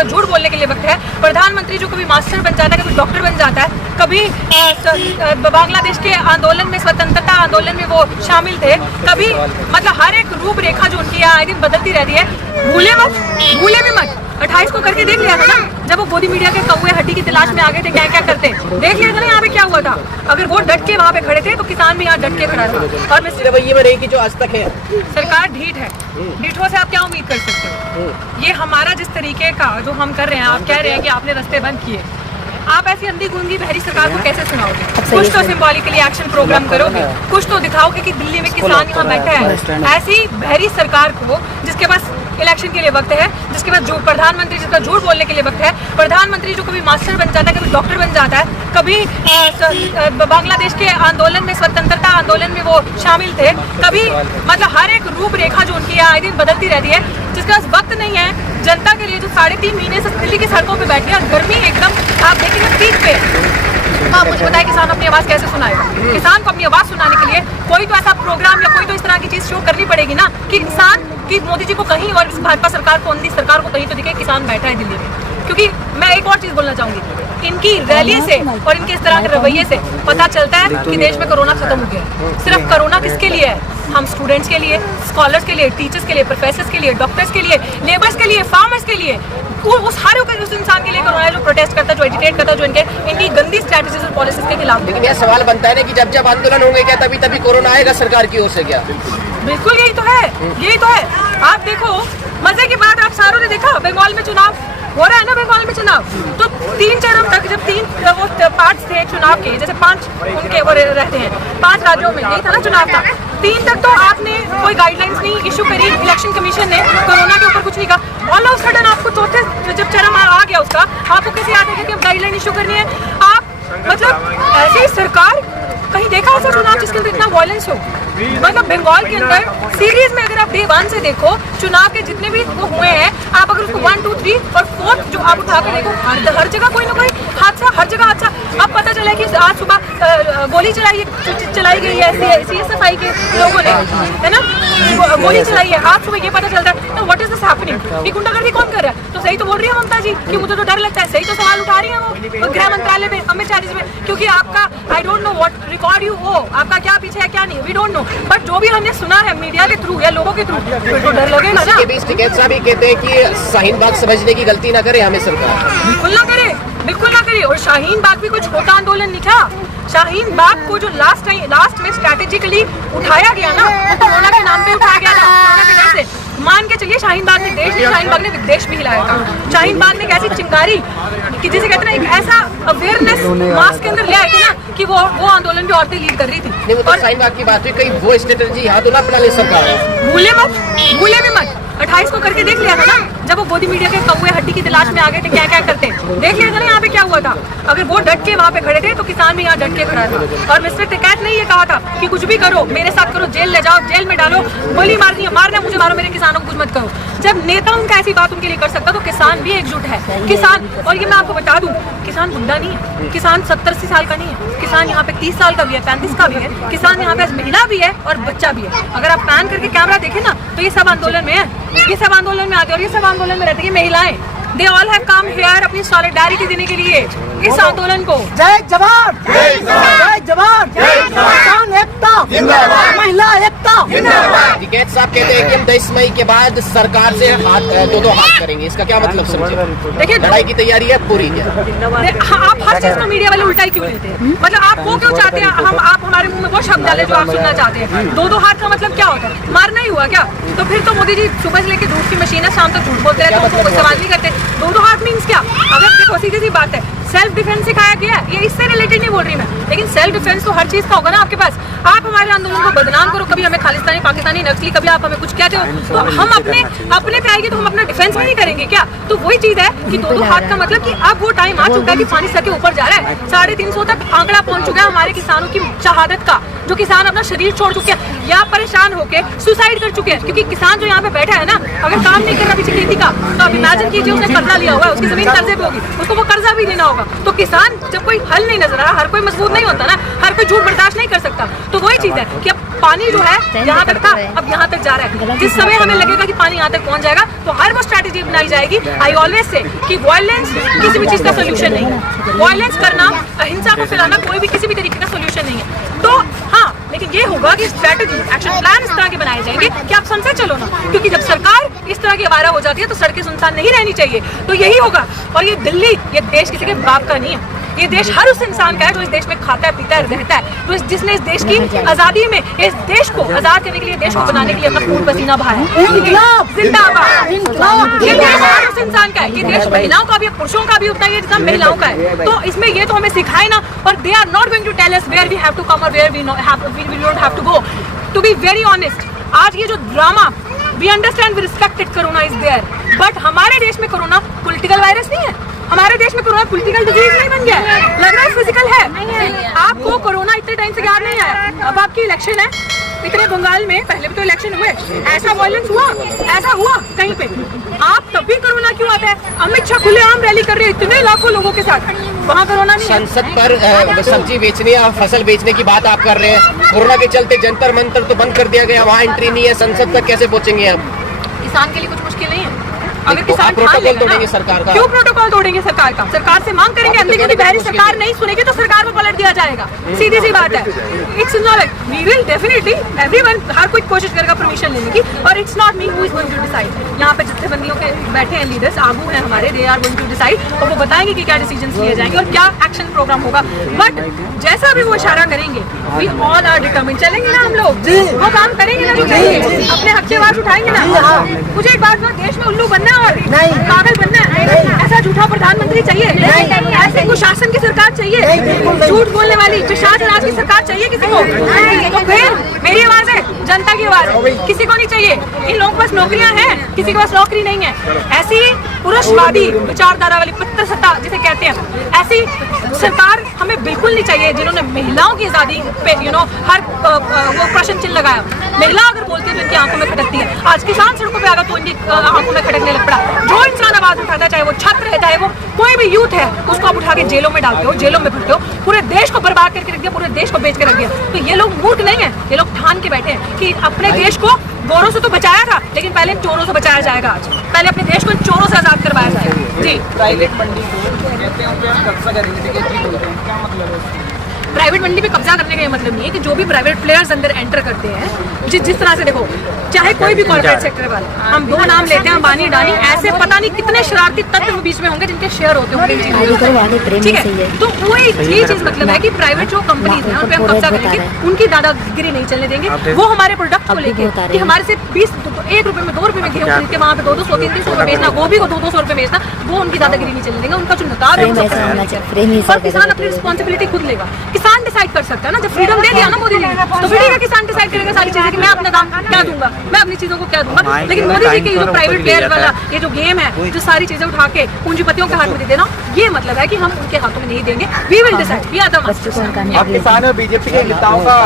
जिसका झूठ बोलने के लिए वक्त है। प्रधानमंत्री जो कभी मास्टर बन जाता है, कभी डॉक्टर बन जाता है, कभी बांग्लादेश के आंदोलन में, स्वतंत्रता आंदोलन में वो शामिल थे, कभी मतलब हर एक रूपरेखा जो उनकी आए दिन बदलती रहती है। भूले भी मत 28 को करके देख लिया था ना, जब वो मोदी मीडिया के कौवे हड्डी की तलाश में आ गए थे, क्या क्या करते देख लिया था ना यहाँ पे क्या हुआ था। अगर वो डट के वहाँ पे खड़े थे तो किसान भी यहाँ डट के खड़ा था। और रवैये में रहेगी जो आज तक है। सरकार ढीठ है, ढीठों से आप क्या उम्मीद कर सकते हो। ये हमारा जिस तरीके का जो हम कर रहे हैं, आप कह रहे हैं कि आपने रास्ते बंद किए, आप ऐसी अंधी गूंगी बहरी सरकार को कैसे सुनाओगे। कुछ तो सिंबॉलिकली एक्शन प्रोग्राम करोगे, कुछ तो दिखाओगे कि दिल्ली में किसान यहाँ बैठा है। ऐसी बहरी सरकार को जिसके पास इलेक्शन के लिए वक्त है, जिसके पास प्रधानमंत्री जिसका झूठ बोलने के लिए वक्त है, प्रधानमंत्री जो कभी मास्टर बन जाता है, कभी डॉक्टर बन जाता है, कभी बांग्लादेश के आंदोलन में, स्वतंत्रता आंदोलन में वो शामिल थे, कभी मतलब हर एक रूपरेखा जो उनकी आए दिन बदलती रहती है, जिसके पास वक्त नहीं है जनता के लिए, जो 3.5 महीने से दिल्ली की सड़कों पे बैठी है, गर्मी एकदम आप देखेंगे पीक पे। हाँ, मुझे बताया किसान अपनी आवाज़ कैसे सुनाएगा। किसान को अपनी आवाज़ सुनाने के लिए कोई तो ऐसा प्रोग्राम या कोई तो इस तरह की चीज़ शो करनी पड़ेगी ना कि किसान की मोदी जी को कहीं और इस भाजपा सरकार को, मोदी सरकार को कहीं तो दिखे किसान बैठा है दिल्ली में। क्योंकि मैं एक और चीज़ बोलना चाहूँगी, इनकी रैली से और इनके इस तरह के रवैये से पता चलता है कि देश में कोरोना खत्म हो गया है। सिर्फ कोरोना किसके लिए है? हम स्टूडेंट्स के लिए, स्कॉलर्स के लिए, टीचर्स के लिए, प्रोफेसर्स के लिए, डॉक्टर्स के लिए, लेबर्स के लिए, फार्मर्स के लिए, उस हर उस इंसान के लिए कोरोना है जो प्रोटेस्ट करता है, जो एजिटेट करता है, जो इनकी गंदी स्ट्रैटेजीज और पॉलिसीज के खिलाफ। लेकिन यह सवाल बनता है ना कि जब आंदोलन होंगे क्या तभी कोरोना आएगा सरकार की ओर से क्या? बिल्कुल यही तो है, यही तो है। आप देखो मजे की बात, आप सारों ने देखा बंगाल में चुनाव हो रहा है ना, बंगाल में चुनाव तो 3 चरण तक, जब 3 पार्ट्स थे चुनाव के, जैसे 5 उनके वो रहते हैं, 5 राज्यों में यही था ना चुनाव था, 3 तक तो आपने कोई गाइडलाइंस नहीं इशू करी, इलेक्शन कमीशन ने कोरोना के ऊपर कुछ नहीं कहा। ऑल ऑफ सडन आपको चौथे जब चरण आ गया उसका, आपको कैसे याद है कि अब गाइडलाइन इशू करनी है। आप मतलब ऐसी सरकार कहीं देखा ऐसा चुनाव जिसके अंदर इतना वायलेंस हो। मतलब बंगाल के अंदर सीरीज में अगर आप डे 1 से देखो चुनाव के जितने भी वो हुए हैं, आप अगर उसको 1, 2, 3 और 4 जो आप उठा कर देखो, हर जगह कोई ना कोई हादसा, हर जगह हादसा। अब पता चला कि आज सुबह गोली चलाई गई है CSFI के लोगों ने, है ना, गोली चलाई है। आज सुबह ये पता चलता है तो व्हाट इज दिस हैपनिंग, ये गुंडागर्दी कौन कर रहा है? तो सही तो बोल रही है ममता जी कि मुझे तो डर लगता है, सही तो सवाल उठा रही है वो गृह मंत्रालय में, अमित शाह जी में, क्योंकि आपका I don't know what record you हो, आपका क्या पीछे है क्या नहीं, वी डोंट नो, बट जो भी हमने सुना है मीडिया के थ्रू या लोगों के थ्रू, तो डर लगेगा ना। टिकैत साहब ये कहते हैं कि शाहीन बाग समझने की गलती ना करे हमें सरकार। बिल्कुल ना करे, बिल्कुल ना करे। और शाहीन बाग भी कुछ छोटा आंदोलन नहीं था। शाहीन बाग को जो लास्ट में स्ट्रैटेजिकली उठाया गया ना, कोरोना के नाम पे उठाया गया था, कोरोना के डर से। मान के चलिए शाहीन बाग ने देश नहीं, शाहीन बाग ने विदेश भी हिलाया था। शाहीन बाग ने एक ऐसी चिंगारी कि जिसे कहते हैं एक ऐसा अवेयरनेस मास के अंदर ले आए थे ना कि वो आंदोलन भी औरतें लीड कर रही थी। और शाहीन बाग की बात हुई, कहीं वो स्ट्रेटेजी यहाँ तो ना अपना ले सरकार। भूले भी मत 28 को करके देख लिया था ना, जब वो मोदी मीडिया के कौवे हड्डी की तलाश में आ गए थे, क्या क्या करते देख लिया था ना यहाँ पे क्या हुआ था। अगर वो डट के वहाँ पे खड़े थे तो किसान भी यहाँ डट के खड़ा था। और मिस्टर टिकैत ने ये कहा था कि कुछ भी करो, मेरे साथ करो, जेल ले जाओ, जेल में डालो, गोली मारनी है मारना, मुझे मारो, मेरे किसानों को कुछ मत करो। जब नेता उनका ऐसी बात उनके लिए कर सकता तो किसान भी एकजुट है। किसान, और ये मैं आपको बता दूं, किसान बुढ़ा नहीं है, किसान 70-80 साल का नहीं है, किसान यहाँ पे 30 साल का भी है, 35 का भी है, किसान यहाँ पे महिला भी है और बच्चा भी है। अगर आप पैन करके कैमरा देखें ना तो ये सब आंदोलन में है, ये सब आंदोलन में आते हैं और ये सब आंदोलन में रहती है महिलाएं। They all have come here अपनी सॉलिडारिटी देने के लिए इस आंदोलन को। जय जवान, जय जवान, किसान एकता, महिला एकता। टिकैत साहब कहते हैं कि हम 23 मई के बाद सरकार से दो हाथ करेंगे, इसका क्या मतलब समझे? देखिए लड़ाई की तैयारी है पूरी क्या? आप हर चीज को मीडिया वाले उल्टा ही क्यों लेते हैं? मतलब आप वो क्यों चाहते हैं आप हमारे मुंह में वो शब्द डाले जो आप सुनना चाहते हैं? दो हाथ का मतलब क्या होता है? मारना ही हुआ क्या? तो फिर तो मोदी जी सुबह से लेकर धूप की मशीन है, शाम तक झूठ बोलते रहते हैं, कोई सवाल नहीं करते। दो हाथ मीन्स क्या? अगर देखो सीधी सी बात है, सेल्फ डिफेंस सिखाया गया है, ये इससे रिलेटेड नहीं बोल रही मैं, लेकिन सेल्फ डिफेंस तो हर चीज का होगा ना आपके पास। आप हमारे आंदोलन को बदनाम करो, कभी हमें खालिस्तानी पाकिस्तानी नक्सली, कभी आप हमें कुछ कहते हो, तो हम अपने पे आएंगे तो हम अपना डिफेंस भी नहीं करेंगे क्या? तो वही चीज है कि दो हाथ का मतलब कि अब वो टाइम आ चुका है कि पानी सर के ऊपर जा रहा है। 350 तक आंकड़ा पहुंच चुका है हमारे किसानों की शहादत का, जो किसान अपना शरीर छोड़ चुके हैं या परेशान होकर सुसाइड कर चुके हैं। क्योंकि किसान जो यहाँ पे बैठा है ना, अगर काम नहीं कर रहा पीछे खेती का, तो आप इमेजिन कीजिए उसने कर्जा लिया हुआ है, उसकी जमीन कर्जे पे होगी, उसको वो कर्जा भी देना होगा। तो किसान जब कोई हल नहीं नजर आ रहा, हर कोई मजबूत नहीं होता ना, हर कोई झूठ बर्दाश्त नहीं कर सकता। तो वही चीज चीज है कि अब पानी जो है यहाँ तक था, अब यहाँ तक जा रहा है। जिस समय हमें लगेगा कि पानी यहाँ तक पहुँच जाएगा तो हर वो स्ट्रैटेजी बनाई जाएगी। आई ऑलवेज से कि वायलेंस किसी भी चीज का सोल्यूशन नहीं है। वायलेंस करना, अहिंसा को फैलाना कोई भी किसी भी तरीके का सोल्यूशन नहीं है। तो हाँ, लेकिन ये होगा कि स्ट्रैटेजी, एक्शन प्लान इस तरह के बनाए जाएंगे कि आप संसद चलो ना, क्योंकि जब सरकार इस तरह की आवारा हो जाती है तो सड़कें सुनसान नहीं रहनी चाहिए। तो यही होगा। और ये दिल्ली, ये देश किसी के बाप का नहीं है। ये देश हर उस इंसान का है जो इस देश में खाता है, पीता है, रहता है। तो जिसने इस देश की आजादी में, इस देश को आजाद करने के लिए, देश को बनाने के लिए अपना खून पसीना बहाया है। जिंदाबाद। ये देश हर उस इंसान का है। ये देश महिलाओं का भी, पुरुषों का भी उतना ही है जितना महिलाओं का है। तो इसमें ये तो हमें सिखाए ना। और they are not going to tell us where we have to come और where we don't have to go. To be very honest, आज ये जो drama, we understand, we respected corona is there, but हमारे देश में corona political virus नहीं है। हमारे देश में कोरोना पॉलिटिकल डिजीज नहीं बन गया, लग रहा है फिजिकल है। आपको कोरोना इतने टाइम से याद नहीं आया। अब आपकी इलेक्शन है, इतने बंगाल में पहले भी तो इलेक्शन हुए, ऐसा वायलेंस हुआ, ऐसा हुआ कहीं पे, आप तब भी कोरोना क्यों आता है? अमित शाह खुलेआम रैली कर रहे हैं इतने लाखों लोगों के साथ, वहाँ कोरोना नहीं है। संसद पर सब्जी बेचने और फसल बेचने की बात आप कर रहे हैं। कोरोना के चलते जंतर मंतर तो बंद कर दिया गया, वहाँ एंट्री नहीं है। संसद तक कैसे पहुँचेंगे आप? किसान के लिए कुछ मुश्किल नहीं है। अगर तो किसान प्रोटोकॉल तोड़ेंगे सरकार का? क्यों प्रोटोकॉल तोड़ेंगे सरकार का? सरकार से मांग करेंगे, अंधी गुंधी बहरी सरकार नहीं सुनेगी तो सरकार को पलट दिया जाएगा। सीधी सी बात है। It's not, we will definitely, everyone, हर कोई कोशिश करेगा परमिशन लेने की। और it's not me who is going to decide. यहाँ पे जत्थेबंदियों के बैठे हैं लीडर्स, आगू हैं हमारे, they are going to decide, और वो बताएंगे कि क्या डिसीजन लिए जाएंगे और क्या एक्शन प्रोग्राम होगा। बट जैसा भी वो इशारा करेंगे, वी ऑल आर डिटरमिन्ड, चलेंगे ना हम लोग, वो काम करेंगे ना जो चाहिए, अपने हक की आवाज उठाएंगे ना। मुझे एक बात ना, देश में उल्लू बनना और पागल बनना है, ऐसा झूठा प्रधानमंत्री चाहिए, ऐसे कुशासन की सरकार चाहिए, झूठ बोलने वाली पिशाच राज की सरकार चाहिए किसी को? तो फिर मेरी आवाज है, जनता की आवाज, किसी को नहीं चाहिए। इन लोगों के पास नौकरियां हैं, किसी के पास नौकरी नहीं है। ऐसी पुरुषवादी विचारधारा वाली पितृसत्ता जिसे कहते हैं, ऐसी सरकार हमें बिल्कुल नहीं चाहिए जिन्होंने महिलाओं की आजादी पे हर वो प्रश्न चिन्ह लगाया। महिला अगर बोलती है तो इनकी आंखों में खटकती है। आज किसान सड़कों पे आकर तो इनकी आंखों में खटकने लग पड़ा। जो इंसान आवाज उठाता, चाहे वो छात्र है, चाहे वो कोई भी यूथ है, उसको आप उठा के जेलों में डालते हो, जेलों में भरते हो, पूरे देश को बर्बाद करके रख दिया, पूरे देश को बेच के रख दिया। तो ये लोग मूर्ख नहीं है, ये लोग ठान के बैठे हैं कि अपने देश को गोरों से तो बचाया था, लेकिन पहले चोरों से बचाया जाएगा। आज पहले अपने देश को चोरों से आजाद करवाया जाएगा। जी, प्राइवेट मंडी को कहते हैं कब्जा करेंगे, क्या मतलब है? प्राइवेट मंडी पे कब्जा करने का ये मतलब नहीं है कि जो भी प्राइवेट प्लेयर्स अंदर एंटर करते हैं, जिस तरह से देखो, चाहे कोई भी कॉर्पोरेट सेक्टर वाले, हम दो नाम लेते हैं, अंबानी, अडानी, ऐसे पता नहीं कितने शरारती तत्व बीच में होंगे जिनके शेयर होते होंगे इन चीजों। ठीक है, तो वो ये चीज मतलब है कि प्राइवेट जो कंपनीज हैं उन पे हम कब्जा करेंगे, उनकी दादागिरी नहीं चलने देंगे। वो हमारे प्रोडक्ट को लेके कि हमारे से 1 रुपए में 2 रुपए में गेहूं खरीद के वहाँ पे 200, 300 रुपए बेचना, गोभी को 200 रुपए बेचना, वो उनकी दादागिरी नहीं चलने देंगे। उनका जो नकाब है और किसान अपनी रिस्पॉन्सिबिलिटी खुद लेगा। किसान डिसाइड कर सकता है ना, जब फ्रीडम दे दिया ना मोदी जी ने, तो फिर ठीक है, किसान डिसाइड करेगा सारी चीजें कि मैं अपना दाम क्या दूंगा, मैं अपनी चीजों को क्या दूंगा। लेकिन मोदी जी के जो प्राइवेट प्लेयर वाला ये जो गेम है, जो सारी चीजें उठा के पूंजीपतियों के हाथ में दे देना, ये मतलब है कि हम उनके हाथों में नहीं देंगे। We will decide, we are the masters. आप किसान और बीजेपी के नेताओं का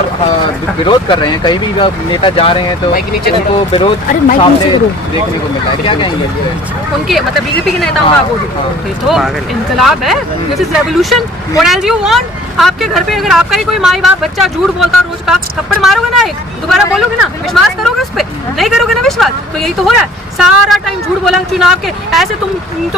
विरोध कर रहे हैं, कहीं भी नेता जा रहे हैं तो उनको विरोध सामने देखने को मिला है, क्या कहेंगे? उनके मतलब बीजेपी के नेताओं का बोल, ये तो इनकलाब है, this is revolution. What else you want? आपके घर पे अगर आपका ही कोई माई बाप बच्चा झूठ बोलता रोज का, थप्पड़ मारोगे ना, एक दोबारा बोलोगे ना, विश्वास करोगे उस पर? नहीं करोगे ना विश्वास। तो यही तो हो रहा है, सारा टाइम झूठ बोला चुनाव के। ऐसे तुम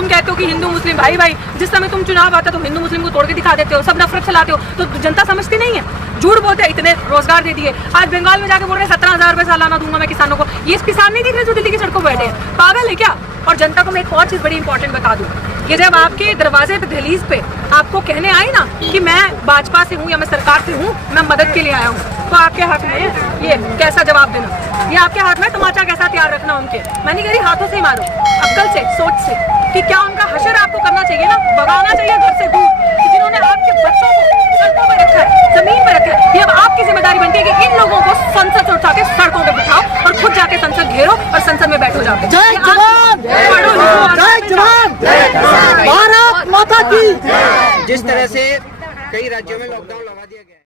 कहते हो कि हिंदू मुस्लिम भाई भाई, जिस समय तुम चुनाव आता तो हिंदू मुस्लिम को तोड़ के दिखा देते हो, सब नफरत चलाते हो, तो जनता समझती नहीं है, झूठ बोलते हैं। इतने रोजगार दे दिए, आज बंगाल में जाके बोल रहे 17,000 रुपए सालाना दूंगा मैं किसानों को। ये किसान नहीं दिख रहे जो दिल्ली की सड़कों पर बैठे हैं, पागल है क्या? और जनता को मैं एक और चीज बड़ी इंपॉर्टेंट बता दूं, कि जब आपके दरवाजे पे, दहलीज पे आपको कहने आए ना कि मैं भाजपा से हूँ या मैं सरकार से हूँ, मैं मदद के लिए आया हूँ, तो आपके हाथ में ये कैसा जवाब देना, ये आपके हाथ में तमाचा कैसा तैयार रखना उनके। मैं नहीं कह रही हाथों से ही मारो, अक्ल से, सोच से, कि क्या उनका हशर आपको करना चाहिए ना, भगाना चाहिए घर से दूर, कि जिन्होंने आपके बच्चों को सड़कों पर रखा है, जमीन पर रखा है। ये अब आपकी जिम्मेदारी बनती है कि इन लोगों को संसद से उठा के सड़कों पर बिठाओ और खुद जाके संसद घेरो और संसद में बैठो जाके। जय जवान, जय जवान, भारत माता की। जिस तरह से कई राज्यों में लॉकडाउन लगा